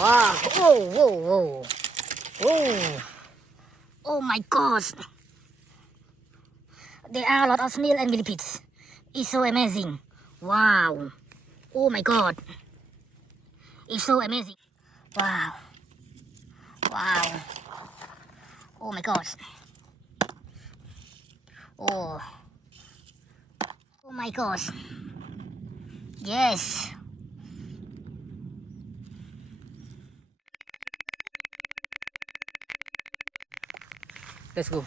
Wow. Whoa, whoa, whoa. Whoa. Oh my gosh. There are a lot of snails and millipedes. It's so amazing. Wow. Oh my god. It's so amazing. Wow. Wow. Oh my gosh. Oh. Oh my gosh. Yes. Let's go.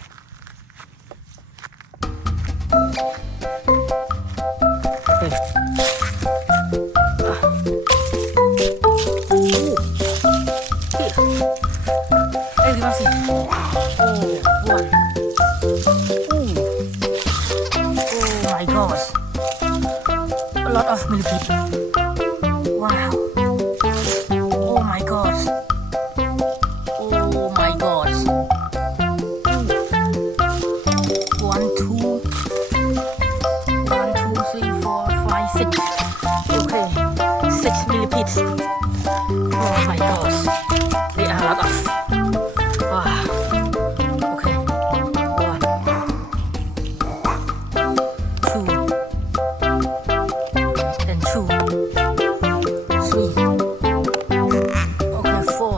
Okay. Terima kasih. One. Oh my gosh. A lot of millipedes. Wow. Oh my gosh. Oh my gosh. One, two, 3, 4, 5, 6. Okay, 6 millipedes. Oh my gosh. There are a lot of. Wow. Okay. 1, 2, and 2, 3. Okay, 4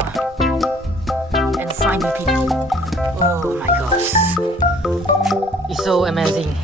and 5 millipedes. Oh my gosh. It's so amazing.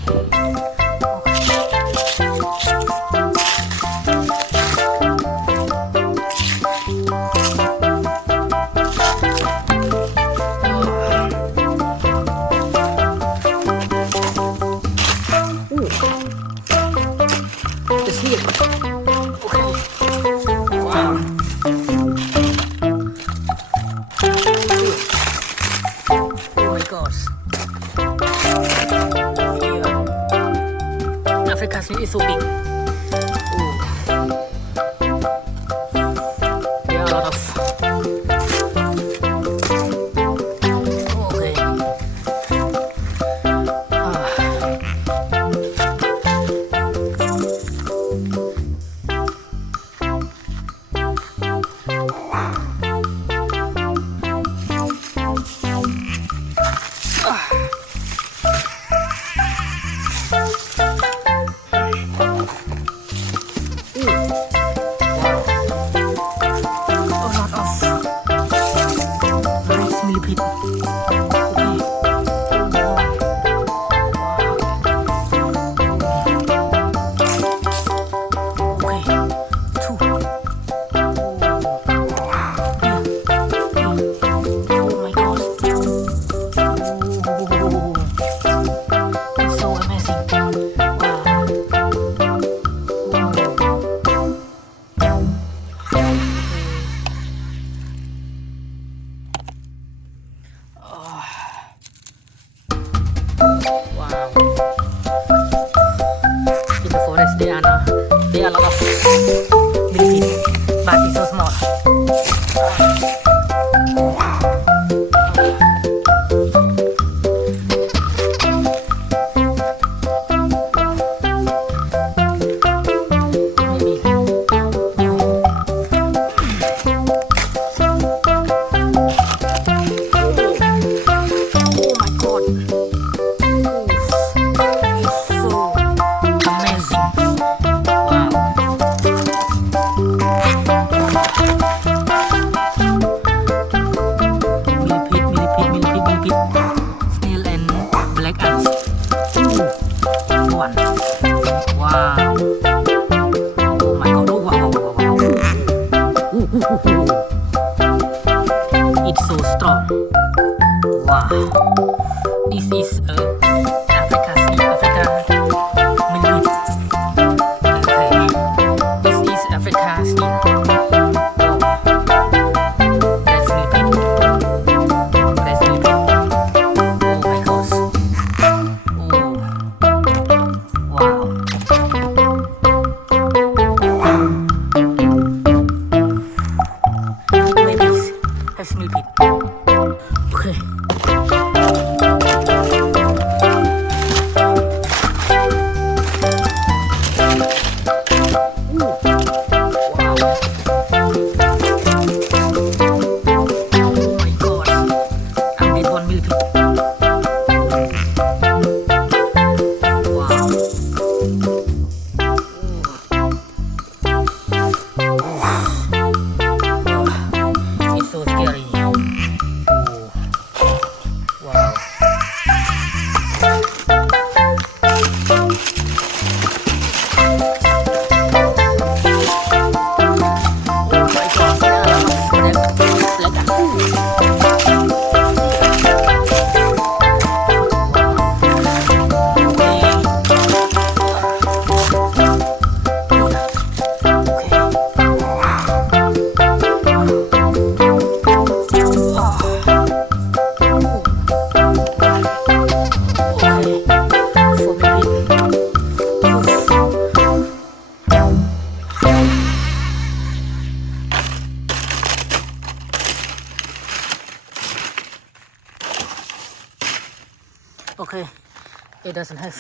It doesn't have.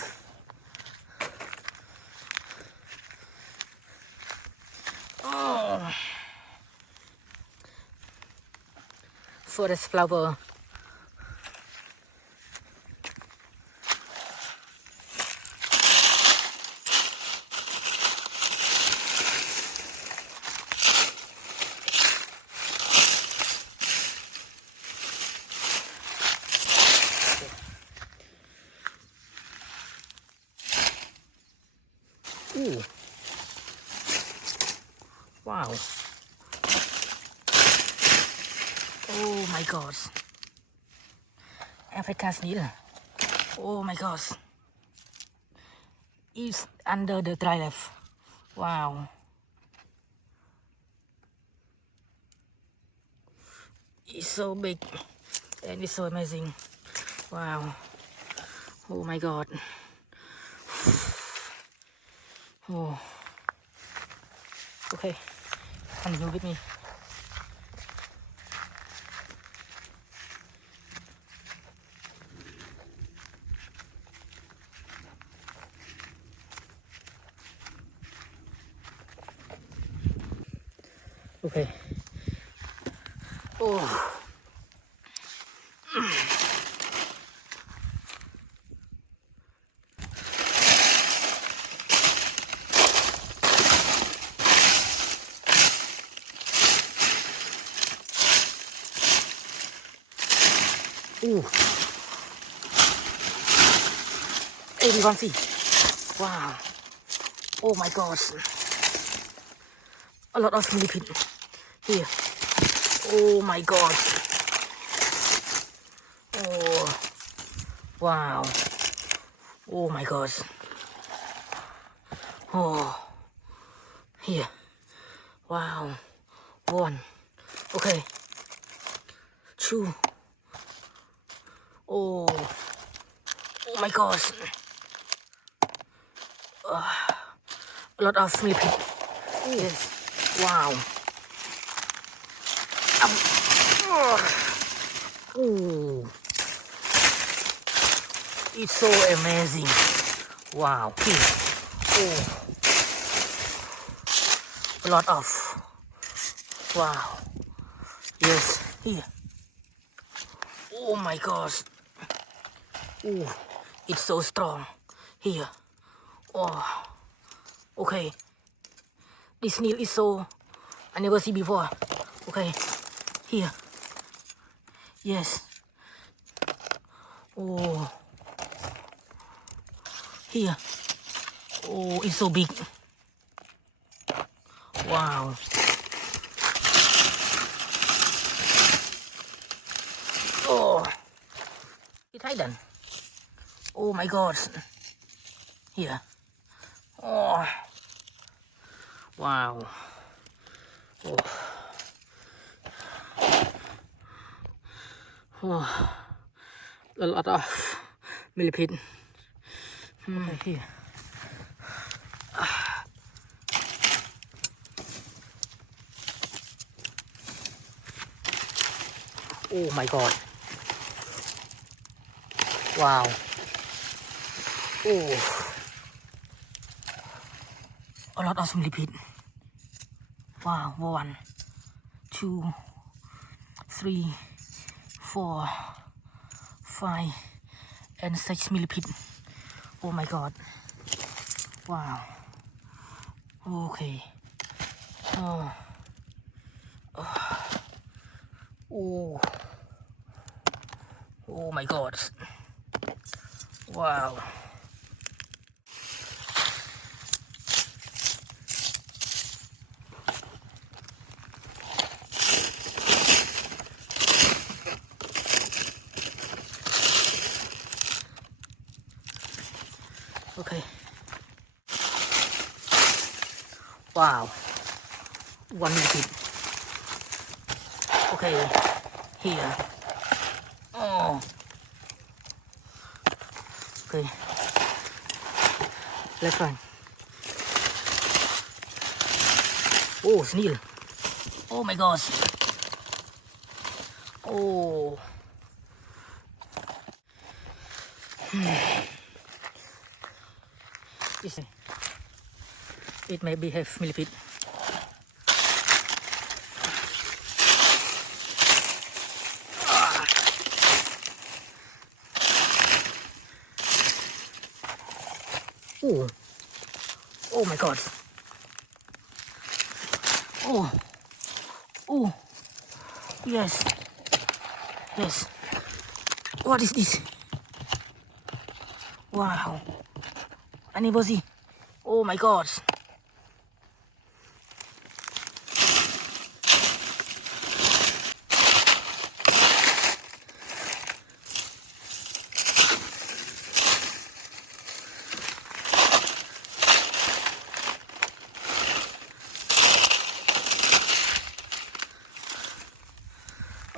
Oh. Forest flower. Ooh. Wow. Oh my gosh. African snail. Oh my gosh. It's under the dry leaf. Wow. It's so big and it's so amazing. Wow. Oh my god. Oh. Okay. Continue with me. Okay. Oh. Ooh. 81 feet. Wow. Oh my gosh. A lot of millipedes here. Oh my god. Oh. Wow. Oh my gosh. Oh. Here. Wow. One. Okay. Two. Oh. Oh my gosh. A lot of millipedes. Yes. Wow. Oh. It's so amazing. Wow. Here. Oh. A lot of. Wow. Yes. Here. Oh my gosh. Oh. It's so strong. Here. Oh. Okay. This snail is so I never see before. Okay. Here. Yes. Oh. Here. Oh, it's so big. Wow. Oh. It's hidden. Oh my god. Here. Oh. Wow. Oh. Oh. A lot of millipede. Here. Oh my god. Wow. Oh. A lot of millipede. Wow. 1, 2, 3, 4, 5, and 6 millipede. Oh my god. Wow. Okay. Oh. Oh. Oh my god. Wow. Okay. Wow. 1 millipede. Okay. Here. Oh. Okay. Let's try. Oh, snail. Oh my gosh. Oh. It may be have millipede. Oh, oh my God. Oh, oh, yes, yes. What is this? Wow. Anybody? Oh my God.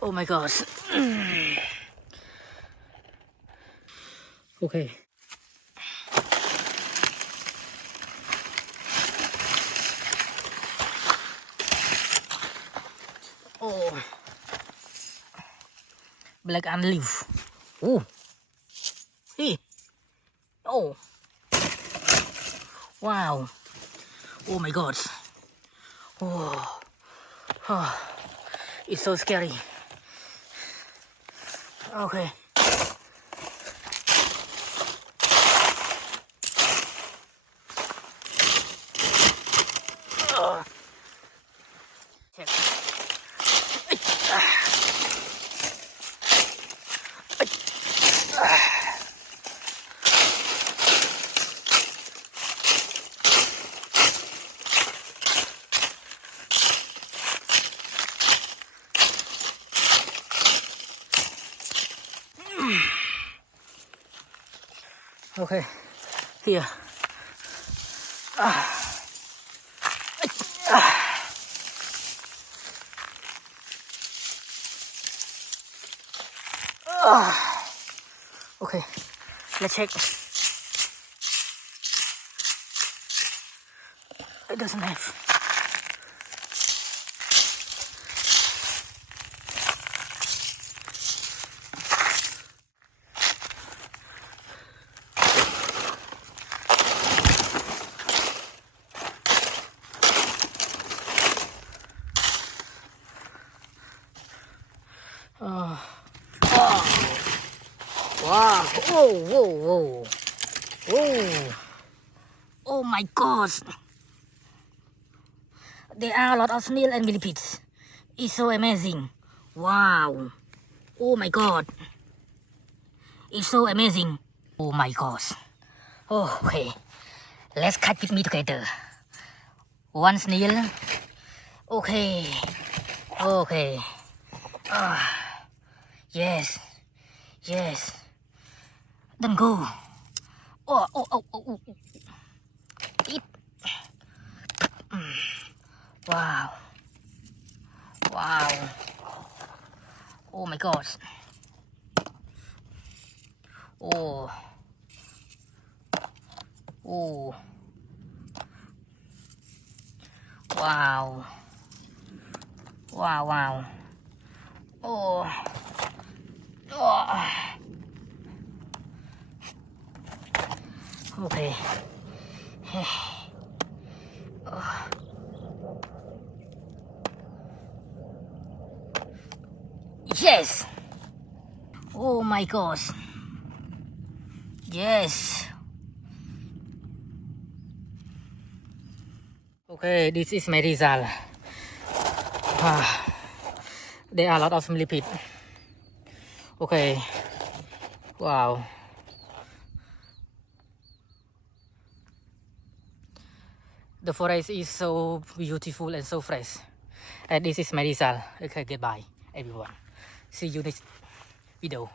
Oh my gosh. Okay. Oh. Black ant leaf. Oh. Hey. Oh. Wow. Oh my God. Oh. Oh. It's so scary. Okay. Check. Okay, here. Okay, let's check. It doesn't have. Oh. Wow. Whoa, whoa, whoa. Whoa. Oh my gosh. There are a lot of snails and millipedes. It's so amazing. Wow. Oh my God. It's so amazing. Oh my gosh. Oh, okay. Let's catch with me together. One snail. Okay. Okay. Yes. Yes. Then go. Oh, oh, oh, oh, oh. Eat. Wow. Wow. Oh my gosh. Oh. Oh. Wow. Wow, wow. Oh. Oh. Okay. Oh. Yes. Oh my gosh. Yes. Okay, this is my result. There are a lot of millipedes. Okay. Wow. The forest is so beautiful and so fresh. And this is my result. Okay, goodbye, everyone. See you next video.